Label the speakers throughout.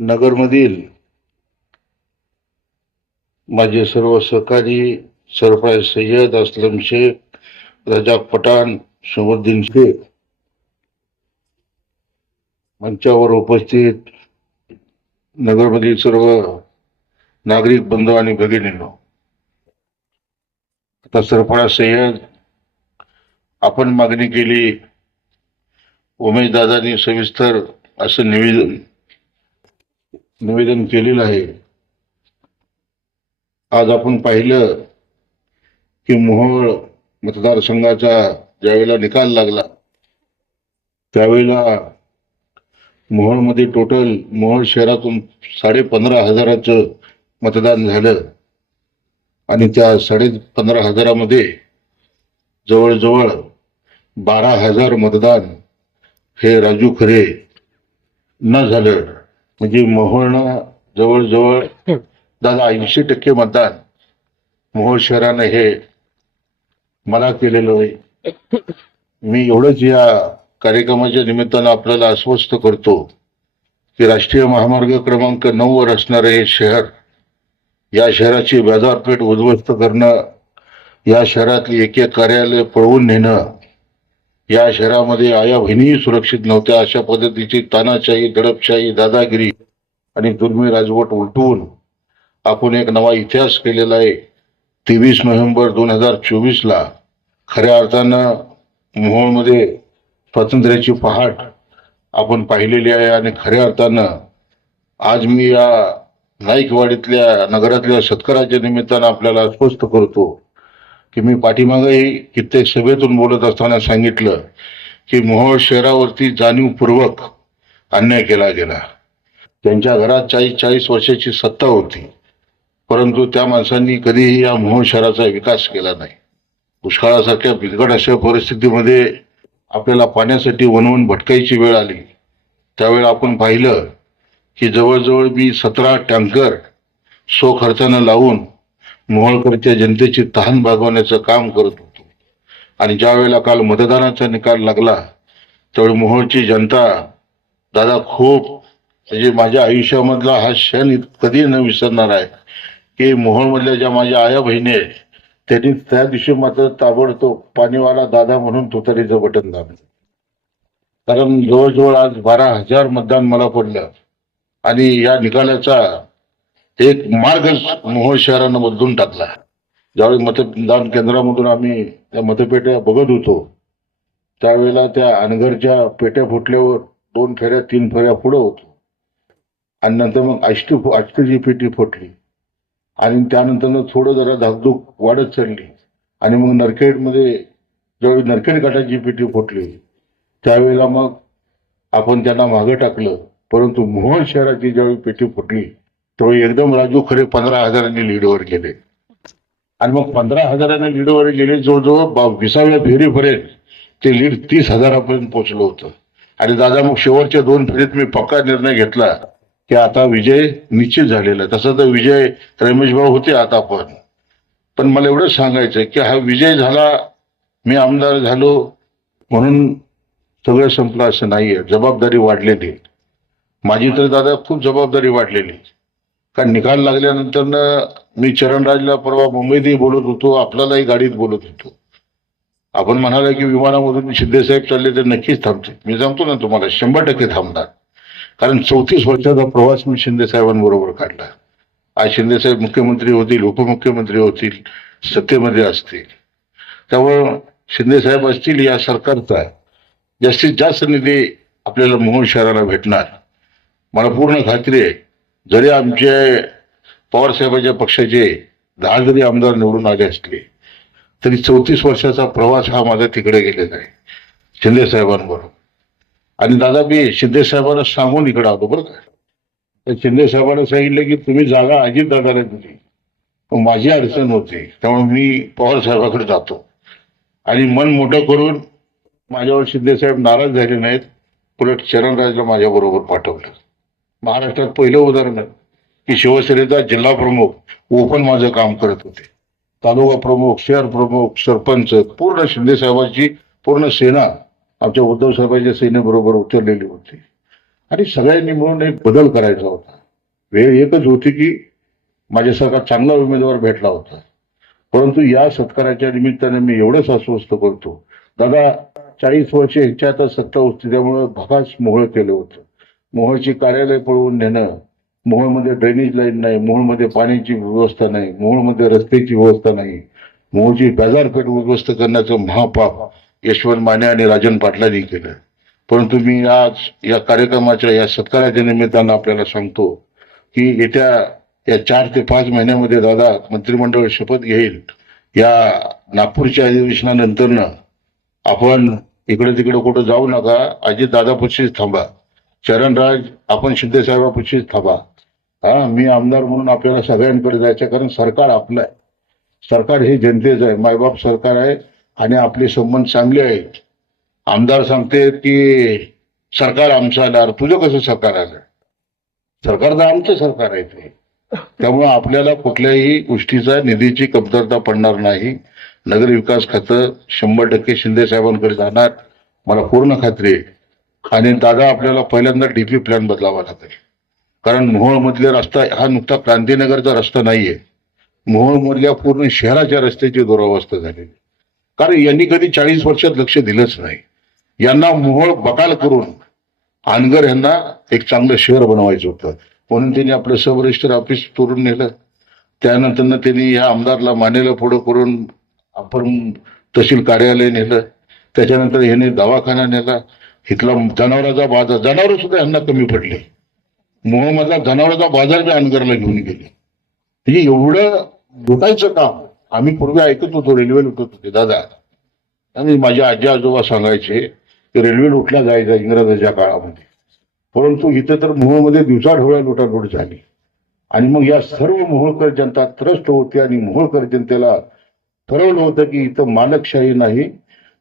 Speaker 1: नगरमधील माझे सर्व सहकारी सरप्राईज सय्यद असलम शेख रजाक पठाण शमुद्दीन शेख मंचावर उपस्थित नगरमधील सर्व नागरिक बंधू आणि भगिनींनो आता सरफराज सय्यद आपण मागणी केली उमेशदादांनी सविस्तर असं निवेदन निवेदन केलेलं आहे. आज आपण पाहिलं की मोहोळ मतदारसंघाचा ज्यावेळेला निकाल लागला त्यावेळेला मोहोळमध्ये टोटल मोहोळ शहरातून साडे पंधरा हजाराचं मतदान झालं आणि त्या साडे पंधरा हजारामध्ये जवळजवळ बारा हजार मतदान हे राजू खरे न झालं. म्हणजे मोहोळनं जवळजवळ दादा ऐंशी टक्के मतदान मोहोळ शहरानं हे मला केलेलं आहे. मी एवढंच या कार्यक्रमाच्या निमित्तानं आपल्याला आश्वस्त करतो की राष्ट्रीय महामार्ग क्रमांक नऊ वर असणारे हे शहर या शहराची बाजारपेठ उद्ध्वस्त करणं या शहरातली एक एक कार्यालय पळवून नेणं या शहरामध्ये आया बहिणीही सुरक्षित नव्हत्या. अशा पद्धतीची तानाशाही दडपशाही दादागिरी आणि दुर्मिळ राजवट उलटवून आपण एक नवा इतिहास केलेला आहे. तेवीस नोव्हेंबर दोन हजार चोवीसला खऱ्या अर्थानं मोहोळमध्ये स्वातंत्र्याची पहाट आपण पाहिलेली आहे आणि खऱ्या अर्थानं आज मी या नाईकवाडीतल्या नगरातल्या सत्काराच्या निमित्तानं आपल्याला स्पष्ट करतो. की मी पाठीमागंही कित्येक सभेतून बोलत असताना सांगितलं की मोहोळ शहरावरती जाणीवपूर्वक अन्याय केला गेला. त्यांच्या घरात चाळीस चाळीस वर्षाची सत्ता होती. परंतु त्या माणसांनी कधीही या मोहोळ शहराचा विकास केला नाही. दुष्काळासारख्या बिलकट अशा परिस्थितीमध्ये आपल्याला पाण्यासाठी वनवन भटकायची वेळ आली. त्यावेळी आपण पाहिलं की जवळजवळ मी सतरा टँकर सो खर्चानं लावून मोहोळकरच्या जनतेची तहान भागवण्याचं काम करत होतो. आणि ज्या वेळेला काल मतदानाचा निकाल लागला त्यावेळी मोहोळची जनता दादा खूप म्हणजे माझ्या आयुष्यामधला हा क्षण कधी न विसरणार आहे. की मोहोळमधल्या ज्या माझ्या आया बहिणी आहेत त्यांनी त्या दिवशी मात्र ताबडतोब पाणीवाला दादा म्हणून तुतारीचं बटन दाबलं. कारण जवळजवळ आज बारा हजार मतदान मला पडलं. आणि या निकालाचा एक मार्ग मोहोळ शहरानं बदलून टाकला. ज्यावेळी मतदान केंद्रामधून आम्ही त्या मतपेट्या बघत होतो त्यावेळेला त्या अनघरच्या पेट्या फुटल्यावर दोन फेऱ्या तीन फेऱ्या पुढं होतो. आणि नंतर मग आष्टी आष्टीची पेटी फुटली. आणि त्यानंतर थोडं जरा धाकधूक वाढत चढली आणि मग नरखेडमध्ये ज्यावेळी नरखेड गटाची पेटी फुटली त्यावेळेला मग आपण त्यांना मागं टाकलं. परंतु मोहोळ शहराची ज्यावेळी पेटी फुटली त्यावेळी एकदम राजू खरे पंधरा हजारांनी लीडवर गेले. आणि मग पंधरा हजारांनी लीडवर गेले जवळजवळ बा- विसाव्या फेरीपर्यंत ते लीड तीस हजारापर्यंत पोहोचलं होतं. आणि दादा मग शेवटच्या दोन फेरीत मी पक्का निर्णय घेतला की आता विजय निश्चित झालेला तसं तर विजय रमेश भाऊ होते आता पण. पण मला एवढंच सांगायचं की हा विजय झाला मी आमदार झालो म्हणून सगळं संपलं असं नाहीये. जबाबदारी वाढलेली माझी तर दादा खूप जबाबदारी वाढलेली कारण निकाल लागल्यानंतर मी चरणराजला परवा मुंबईतही बोलत होतो आपल्यालाही गाडीत बोलत होतो. आपण म्हणाला की विमानामधून शिंदेसाहेब चालले तर नक्कीच थांबते मी सांगतो ना तुम्हाला शंभर टक्के थांबणार. कारण चौतीस वर्षाचा प्रवास मी शिंदेसाहेबांबरोबर काढला. आज शिंदेसाहेब मुख्यमंत्री होतील उपमुख्यमंत्री होतील सत्तेमध्ये असतील. त्यामुळं शिंदेसाहेब असतील या सरकारचा जास्तीत जास्त निधी आपल्याला मोहोळ शहराला भेटणार. मला पूर्ण खात्री आहे. जरी आमचे पवार साहेबांच्या पक्षाचे दहा जरी आमदार निवडून आले असले तरी चौतीस वर्षाचा प्रवास हा माझा तिकडे गेलेला आहे शिंदे साहेबांबरोबर. आणि दादा मी शिंदे साहेबांना सांगून इकडे आलो बरं का. तर शिंदे साहेबांना सांगितलं की तुम्ही जागा अजित दादाला दिली. माझी अडचण होती त्यामुळे मी पवार साहेबाकडे जातो. आणि मन मोठं करून माझ्यावर शिंदे साहेब नाराज झाले नाहीत उलट चरणराजला माझ्याबरोबर पाठवलं. महाराष्ट्रात पहिलं उदाहरण आहे की शिवसेनेचा जिल्हा प्रमुख ओपन माझं काम करत होते. तालुका प्रमुख शहर प्रमुख सरपंच पूर्ण शिंदे साहेबांची पूर्ण सेना आमच्या उद्धव साहेबांच्या सेनेबरोबर उतरलेली होती. आणि सगळ्यांनी मिळून एक बदल करायचा होता. वेळ एकच होती की माझ्यासारखा चांगला उमेदवार भेटला होता. परंतु या सत्काराच्या निमित्ताने मी एवढंच अस्वस्थ करतो. दादा चाळीस वर्ष आता सत्ता होती त्यामुळे भगास मोहळ केलं होतं. मोहळची कार्यालय पळवून नेणं मोहोळमध्ये ड्रेनेज लाईन नाही मोहोळमध्ये पाण्याची व्यवस्था नाही मोहोळमध्ये रस्त्याची व्यवस्था नाही मोहोळची बाजारपेठ उद्ध्वस्त करण्याचं महापाप यशवंत माने आणि राजन पाटलांनी केलं. परंतु मी आज या कार्यक्रमाच्या या सत्काराच्या निमित्तानं आपल्याला सांगतो की येत्या या चार ते पाच महिन्यामध्ये दादा मंत्रिमंडळ शपथ घेईल. या नागपूरच्या अधिवेशनानंतरनं आपण इकडे तिकडे कुठं जाऊ नका अजित दादापाशीच थांबा. चरणराज आपण शिंदे साहेबापाशीच थांबा. हा मी आमदार म्हणून आपल्याला सगळ्यांकडे जायचं आहे, कारण सरकार आपलं आहे. सरकार हे जनतेचं आहे मायबाप सरकार आहे आणि आपले संबंध चांगले आहेत. आमदार सांगते की सरकार आमचं आलं तुझं कसं सरकार आलं? सरकार तर आमचं सरकार आहे ते. त्यामुळे आपल्याला कुठल्याही गोष्टीचा निधीची कमतरता पडणार नाही. नगर विकास खातं शंभर टक्के शिंदे साहेबांकडे जाणार. मला पूर्ण खात्री आहे. आणि दादा आपल्याला पहिल्यांदा डीपी प्लॅन बदलावा लागेल. कारण मोहोळ मधले रस्ता हा नुकता क्रांतीनगरचा रस्ता नाहीये. मोहोळ मधल्या पूर्ण शहराच्या रस्त्याची दुरावस्था झालेली. कारण यांनी कधी चाळीस वर्षात लक्ष दिलंच नाही. यांना मोहोळ बकाल करून अनगर यांना एक चांगलं शहर बनवायचं होतं. म्हणून त्यांनी आपलं सब रजिस्टर ऑफिस तोडून नेलं. त्यानंतर त्यांनी या आमदारला मानेला पुढं करून आपण तहसील कार्यालय नेलं. त्याच्यानंतर ह्याने दवाखाना नेला. इथला जनावरांचा बाजार जनावर सुद्धा यांना कमी पडले. मोहमधला जनावरांचा बाजार बी अनगरला घेऊन गेले. म्हणजे एवढं लुटायचं काम आम्ही पूर्वी ऐकत होतो रेल्वे लुटत होते दादा. आणि माझे आजी आजोबा सांगायचे की रेल्वे लुटल्या जायचा इंग्रजाच्या काळामध्ये. परंतु इथं तर मोहोळमध्ये दिवसाढोळ्या लुटालूट झाली. आणि मग या सर्व मोहोळकर जनता त्रस्त होती आणि मोहोळकर जनतेला ठरवलं होतं की इथं मालकशाही नाही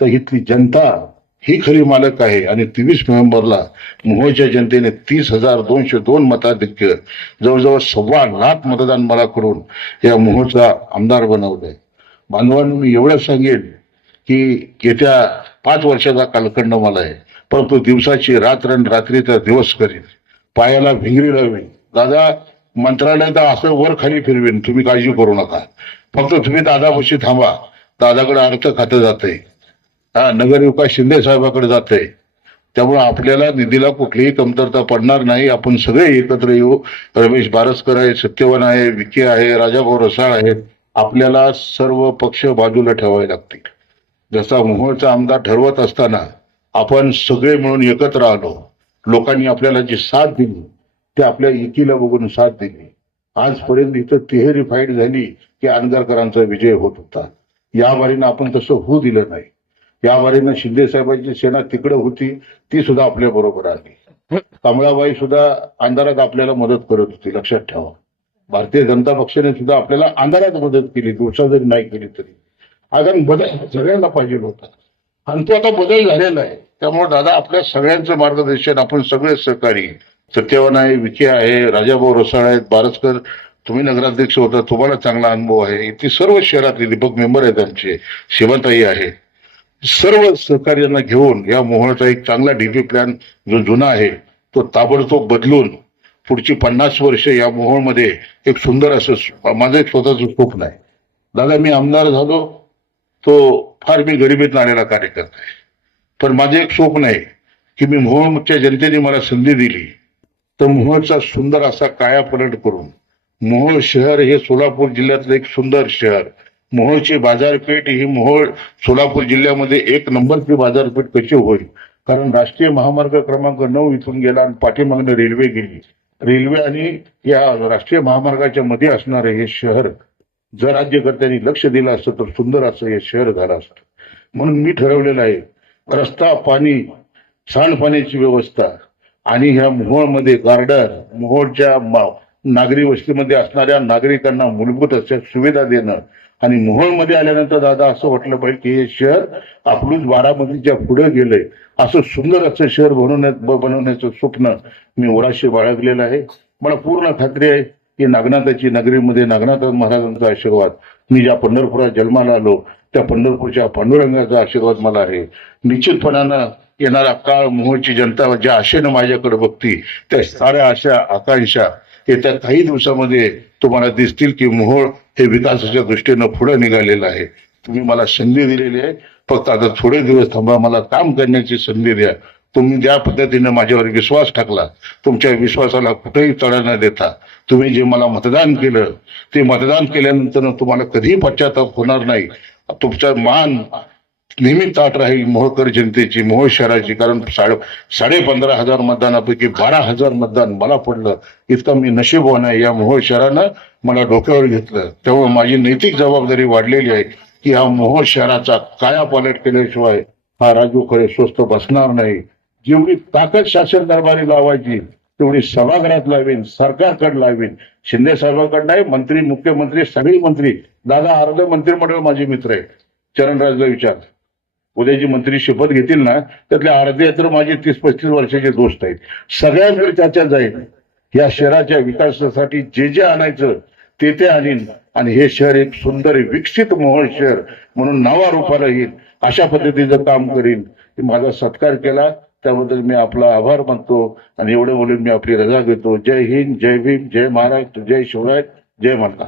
Speaker 1: तर इथली जनता ही खरी मालक आहे. आणि तेवीस नोव्हेंबरला मोहोळच्या जनतेने तीस हजार दोनशे दोन मताधिक्य जवळजवळ सव्वा लाख मतदान मला करून या मोहोळचा आमदार बनवलंय. बांधवांनो मी एवढंच सांगेन की येत्या पाच वर्षाचा कालखंड मला आहे. परंतु दिवसाची रात्र आणि रात्रीचा दिवस करीन. पायाला भिंगरी लावेन. दादा मंत्रालयात असं वर खाली फिरवेन. तुम्ही काळजी करू नका. फक्त तुम्ही दादापाशी थांबा. दादाकडे अर्थ खातं जाते हा नगरविकास शिंदे साहेबाकडे जाते त्यामुळे आपल्याला निधीला कुठलीही कमतरता पडणार नाही. आपण सगळे एकत्र येऊ. रमेश बारसकर आहे सत्यवान आहे विखे आहे राजाभाऊ रसाळ आहेत. आपल्याला सर्व पक्ष बाजूला ठेवावे लागतील. जसा मोहोळचा आमदार ठरवत असताना आपण सगळे मिळून एकत्र आलो. लोकांनी आपल्याला जी साथ दिली ते आपल्या एकीला बघून साथ दिली. आजपर्यंत इथं तिहेरी फाईट झाली की आंदरकरांचा विजय होत होता. या बारीनं आपण तसं होऊ दिलं नाही. या वारीनं शिंदे साहेबांची सेना तिकडे होती ती सुद्धा आपल्या बरोबर आली. कमळाबाई सुद्धा अंधारात आपल्याला मदत करत होती लक्षात ठेवा. भारतीय जनता पक्षाने सुद्धा आपल्याला अंधारात मदत केली दिवसा जरी नाही केली तरी. कारण बदल सगळ्यांना पाहिजे होता. आणि तो आता बदल झालेला आहे. त्यामुळे दादा आपल्या सगळ्यांचं मार्गदर्शन आपण सगळे सहकारी सत्यवान आहे विखे आहे राजाभाऊ रसाळ आहेत बारसकर तुम्ही नगराध्यक्ष होता तुम्हाला चांगला अनुभव आहे. इथे सर्व शहरातले दीपक मेंबर आहेत आमचे. शिवताई आहे. सर्व सहकार्यांना घेऊन या मोहनाचा एक चांगला डीपी प्लॅन जो जुना आहे तो ताबडतोब बदलून पुढची पन्नास वर्ष या मोहोळमध्ये एक सुंदर असं माझं एक स्वतःचं स्वप्न आहे. दादा मी आमदार झालो तो फार मी गरिबीत आलेला कार्यकर्ता आहे. पण माझं एक स्वप्न आहे की मी मोहोळच्या जनतेने मला संधी दिली तर मोहोळचा सुंदर असा कायापलट करून मोहोळ शहर हे सोलापूर जिल्ह्यातलं एक सुंदर शहर मोहोळची बाजारपेठ ही मोहोळ सोलापूर जिल्ह्यामध्ये एक नंबरची बाजारपेठ कशी होईल? कारण राष्ट्रीय महामार्ग क्रमांक नऊ इथून गेला आणि पाठीमागनं रेल्वे गेली. रेल्वे आणि या राष्ट्रीय महामार्गाच्या मध्ये असणारं हे शहर जर राज्यकर्त्यांनी लक्ष दिलं असतं तर सुंदर असं हे शहर झालं असतं. म्हणून मी ठरवलेलं आहे रस्ता पाणी सांडपाण्याची व्यवस्था आणि ह्या मोहोळमध्ये गार्डन मोहोळच्या नागरी वस्तीमध्ये असणाऱ्या नागरिकांना मूलभूत अशा सुविधा देणं आणि मोहोळमध्ये आल्यानंतर दादा असं वाटलं पाहिजे की हे शहर आपलूच बारामतीच्या पुढे गेलंय. असं सुंदर असं शहर बनवण्यात बनवण्याचं स्वप्न मी ओराशी बाळगलेलं आहे. मला पूर्ण खात्री आहे की नागनाथाची नगरीमध्ये नागनाथ महाराजांचा आशीर्वाद मी ज्या पंढरपुरात जन्माला आलो त्या पंढरपूरच्या पांडुरंगाचा आशीर्वाद मला आहे. निश्चितपणानं येणारा काळ मोहची जनता ज्या आशेनं माझ्याकडे बघती त्या साऱ्या आशा आकांक्षा येत्या काही दिवसामध्ये तुम्हाला दिसतील की मोहोळ हे विकासाच्या दृष्टीनं पुढे निघालेलं आहे. तुम्ही मला संधी दिलेली आहे. फक्त आता थोडे दिवस थांबा मला काम करण्याची संधी द्या. तुम्ही ज्या पद्धतीने माझ्यावर विश्वास टाकला तुमच्या विश्वासाला कुठेही तडा न देता तुम्ही जे मला मतदान केलं ते मतदान केल्यानंतर तुम्हाला कधीही पश्चाताप होणार नाही. तुमचा मान नेहमी ताट राहील मोहकर जनतेची मोह शहराची कारण साडे साडे पंधरा हजार मतदानापैकी बारा हजार मतदान मला पडलं. इतकं मी नशीबवान आहे. या मोह शहरानं मला डोक्यावर घेतलं. तेव्हा माझी नैतिक जबाबदारी वाढलेली आहे की हा मोह शहराचा कायापालट केल्याशिवाय हा राजू खरे स्वस्त बसणार नाही. जेवढी ताकद शासन दरबारी लावायची तेवढी सभागृहात लावीन सरकारकडे लावीन. शिंदे साहेबांकडे नाही मंत्री मुख्यमंत्री सगळी मंत्री. दादा अर्ध मंत्रिमंडळ माझे मित्र आहे. चरणराजला विचार. उद्या जी मंत्री शपथ घेतील ना त्यातले अर्धे तर माझे तीस पस्तीस वर्षाचे दोस्त आहेत. सगळ्यांकडे त्याच्या जाईल या शहराच्या विकासासाठी जे जे आणायचं ते ते आणीन. आणि हे शहर एक सुंदर विकसित मोहळ शहर म्हणून नावारूपाला येईल. अशा पद्धतीचं काम करीन. माझा सत्कार केला. त्याबद्दल मी आपला आभार मानतो. आणि एवढं बोलून मी आपली रजा घेतो. जय हिंद जय भीम जय महाराष्ट्र जय शिवराय जय मल्हार.